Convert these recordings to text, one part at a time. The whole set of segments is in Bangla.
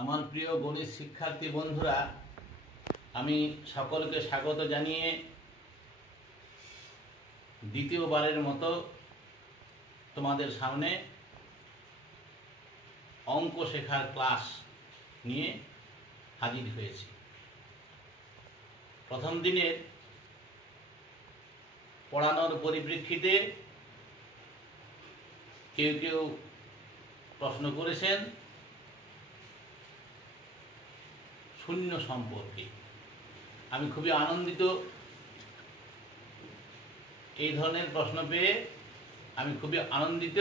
আমার প্রিয় গণিত শিক্ষার্থী বন্ধুরা, আমি সকলকে স্বাগত জানিয়ে দ্বিতীয়বারের মতো তোমাদের সামনে অঙ্ক শেখার ক্লাস নিয়ে হাজির হয়েছি। প্রথম দিনের পড়ানোর পরিপ্রেক্ষিতে কেউ কেউ প্রশ্ন করেছেন শূন্য সম্পর্কে। আমি খুবই আনন্দিত, এই ধরনের প্রশ্ন পেয়ে আমি খুবই আনন্দিত।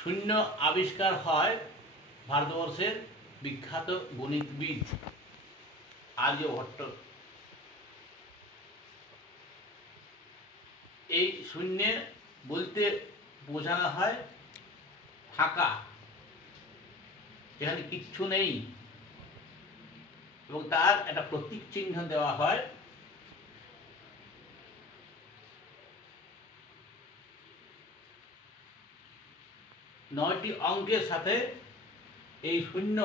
শূন্য আবিষ্কার হয় ভারতবর্ষের বিখ্যাত গণিতবিদ আর্যভট্ট। এই শূন্য বলতে বোঝানো হয় ফাঁকা, যেখানে কিচ্ছু নেই, এবং তার একটা প্রতীক চিহ্ন দেওয়া হয়। নয়টি অঙ্কের সাথে এই শূন্য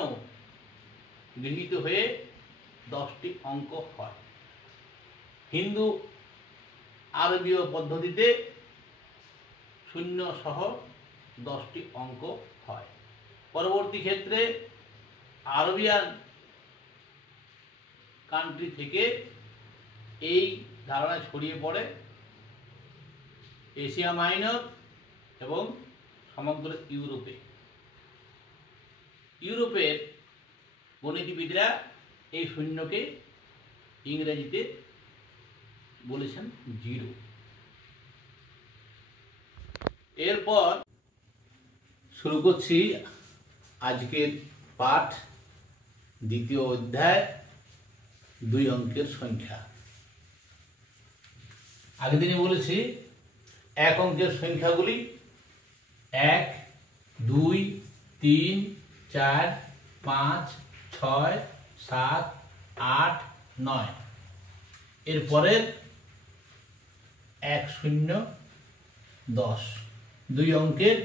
গৃহীত হয়ে 10টি অঙ্ক হয়। হিন্দু আরবীয় পদ্ধতিতে শূন্য সহ 10টি অঙ্ক হয়। পরবর্তী ক্ষেত্রে আরবিয়ান কান্ট্রি থেকে এই ধারণা ছড়িয়ে পড়ে এশিয়া মাইনর এবং সমগ্র ইউরোপে। ইউরোপের গণিতবিদরা এই শূন্যকে ইংরেজিতে বলেছেন জিরো। এরপর শুরু করছি আজকের পাঠ, দ্বিতীয় অধ্যায়, 2 অঙ্কের সংখ্যা। আগের দিনে বলেছি 1 অঙ্কের সংখ্যাগুলি 1, 2, 3, 4, 5, 6, 7, 8, 9। এরপরের 1, 0, 10 2 অঙ্কের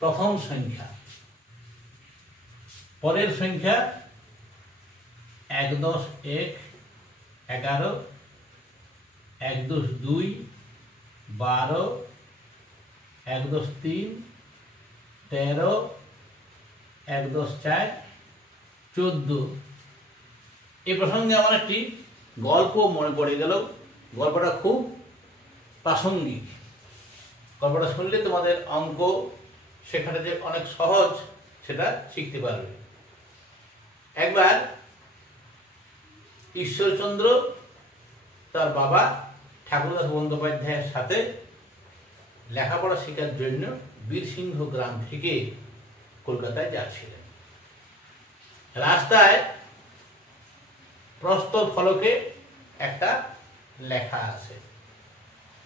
প্রথম সংখ্যা। পরের সংখ্যা 1, 10, 1, 11, 1, 10, 2, 12, 1, 10, 3, 13, 1, 10, 4, 14। এই প্রসঙ্গে আমার একটি গল্প মনে পড়ে গেল। গল্পটা খুব প্রাসঙ্গিক। গল্পটা শুনলে তোমাদের অঙ্ক শেখাটা যে অনেক সহজ সেটা শিখতে পারবে। একবার ঈশ্বরচন্দ্র তার বাবা ঠাকুরদাস বন্দ্যোপাধ্যায়ের সাথে লেখাপড়া শেখার জন্য বীরসিংহ গ্রাম থেকে কলকাতায় যাচ্ছিলেন। রাস্তায় প্রস্তর ফলকে একটা লেখা আছে।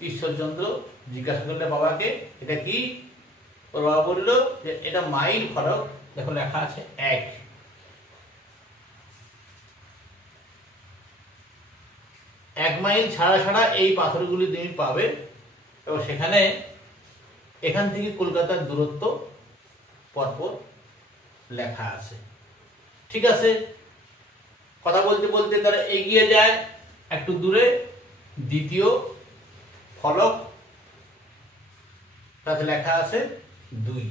ঈশ্বরচন্দ্র জিজ্ঞাসা করলে বাবাকে, এটা কি? ওর বাবা বলল যে এটা মাইল ফলক, দেখো লেখা আছে 1। এক মাইল ছাড়া ছাড়া এই পাথরগুলি তুমি পাবে, এবং সেখানে এখান থেকে কলকাতার দূরত্ব পরপর লেখা আছে। ঠিক আছে, কথা বলতে বলতে তারা এগিয়ে যায়। একটু দূরে দ্বিতীয় ফলক, তাতে লেখা আছে 2।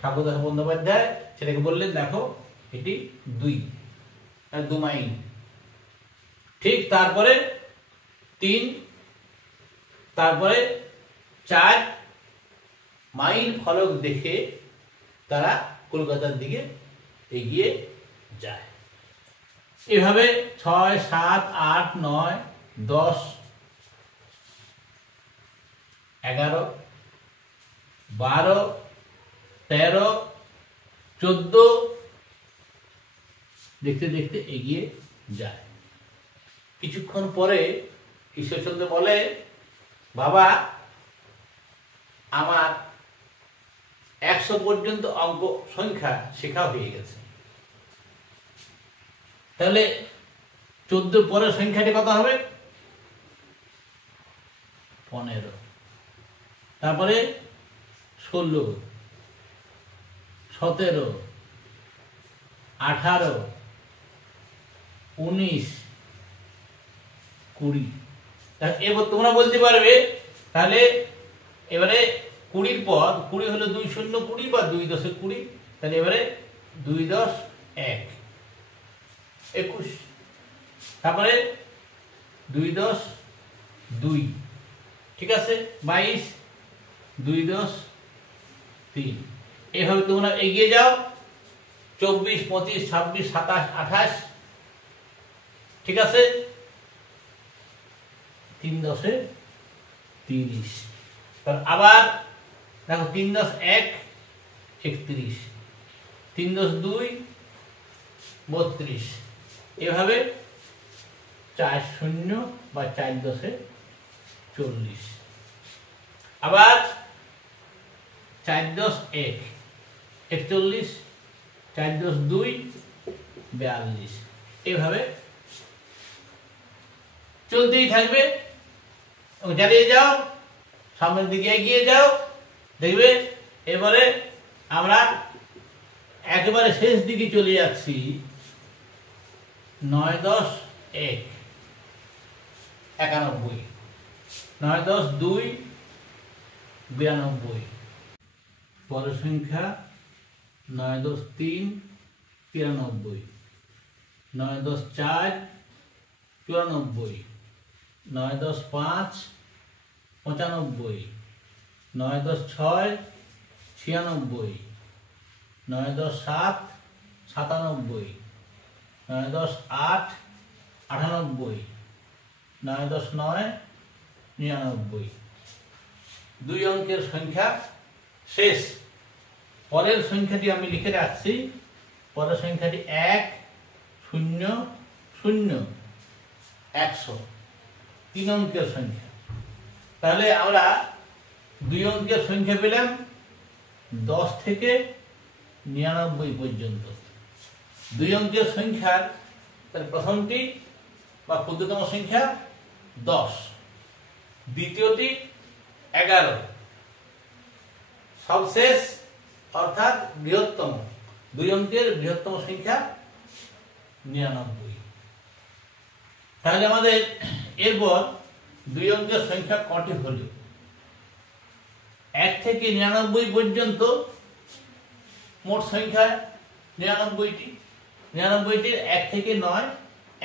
ঠাকুরদাস বন্দ্যোপাধ্যায় ছেলেকে বললেন, দেখো এটি 2 মাইল। ঠিক তারপরে 3, তারপরে 4 মাইল ফলক দেখে তারা কলকাতার দিকে এগিয়ে যায়। এভাবে 6, 7, 8, 9, 10, 11, 12, 13, 14 দেখতে দেখতে এগিয়ে যায়। কিছুক্ষণ পরে ঈশ্বরচন্দ্র বলে, বাবা আমার 100 পর্যন্ত অঙ্ক সংখ্যা শেখা হয়ে গেছে। তাহলে 14 পরের সংখ্যাটি কত হবে? 15। তারপরে 16, 17, 18, 19, 20। এবার তোমরা বলতে পারবে তাহলে এবারে 20 পর 20 হলো 2 শূন্য 20 বা 2 দশে 20, তাহলে এবারে 2 10 1 21, তারপরে 2 10 2, ঠিক আছে, 22, 2 10 3। এভাবে তোমরা এগিয়ে যাও 24, 25, 26, 27, 28, ঠিক আছে, 3 10 30। আবার দেখো 3 10 1 31, 3 10 2 32, এভাবে 4 0 বা 4 10 40, আবার 4 10 1 41, 4 10 2 42, এভাবে চলতেই থাকবে। চালিয়ে যাও, সামনের দিকে এগিয়ে যাও, দেখবে এবারে আমরা একেবারে শেষ দিকে চলে যাচ্ছি। 9 10 1 91, 9 10 2 92, পরের সংখ্যা 9 10 3 93, 9 10 4 94, 9 10 5 95, 9 10 6 96, 9 10 7 97, 9 10 8 98, 9 10 9 99। 2 অঙ্কের সংখ্যা শেষ। পরের সংখ্যাটি আমি লিখে রাখছি, পরের সংখ্যাটি 1 0 0 100, 3 অঙ্কের সংখ্যা। তাহলে আমরা 2 অঙ্কের সংখ্যা পেলাম 10 থেকে 99 পর্যন্ত। 2 অঙ্কের সংখ্যার প্রথমটি বা ক্ষুদ্রতম সংখ্যা 10, দ্বিতীয়টি 11, সবশেষ অর্থাৎ বৃহত্তম 2 অঙ্কের বৃহত্তম সংখ্যা 99। তাহলে আমাদের এরপর 2 অঙ্কের সংখ্যা কটি হলো? 1 থেকে 99 পর্যন্ত মোট সংখ্যা 99টি। 99টির 1 থেকে 9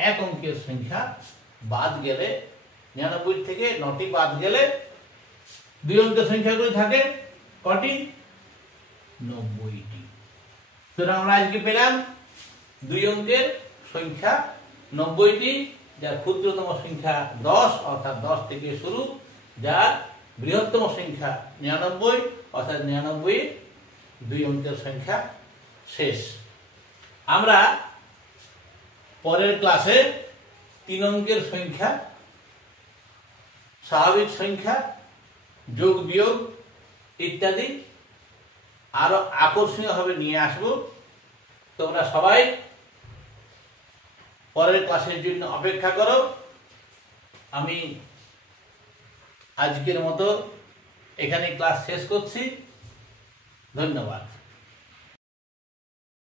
এক অঙ্কের সংখ্যা বাদ গেলে, 99 থেকে 9টি বাদ গেলে 2 অঙ্কের সংখ্যাগুলি থাকে কটি? 90টি। সুতরাং আমরা আজকে পেলাম 2 অঙ্কের সংখ্যা 90টি, যার ক্ষুদ্রতম সংখ্যা 10 অর্থাৎ 10 থেকে শুরু, যার বৃহত্তম সংখ্যা 99 অর্থাৎ 99, 2 অঙ্কের সংখ্যা শেষ। আমরা পরের ক্লাসে 3 অঙ্কের সংখ্যা, স্বাভাবিক সংখ্যা, যোগ বিয়োগ ইত্যাদি আরো আকর্ষণীয়ভাবে নিয়ে আসব। তোমরা সবাই পরের ক্লাসের জন্য অপেক্ষা করো। আমি আজকের মতো এখানে ক্লাস শেষ করছি। ধন্যবাদ।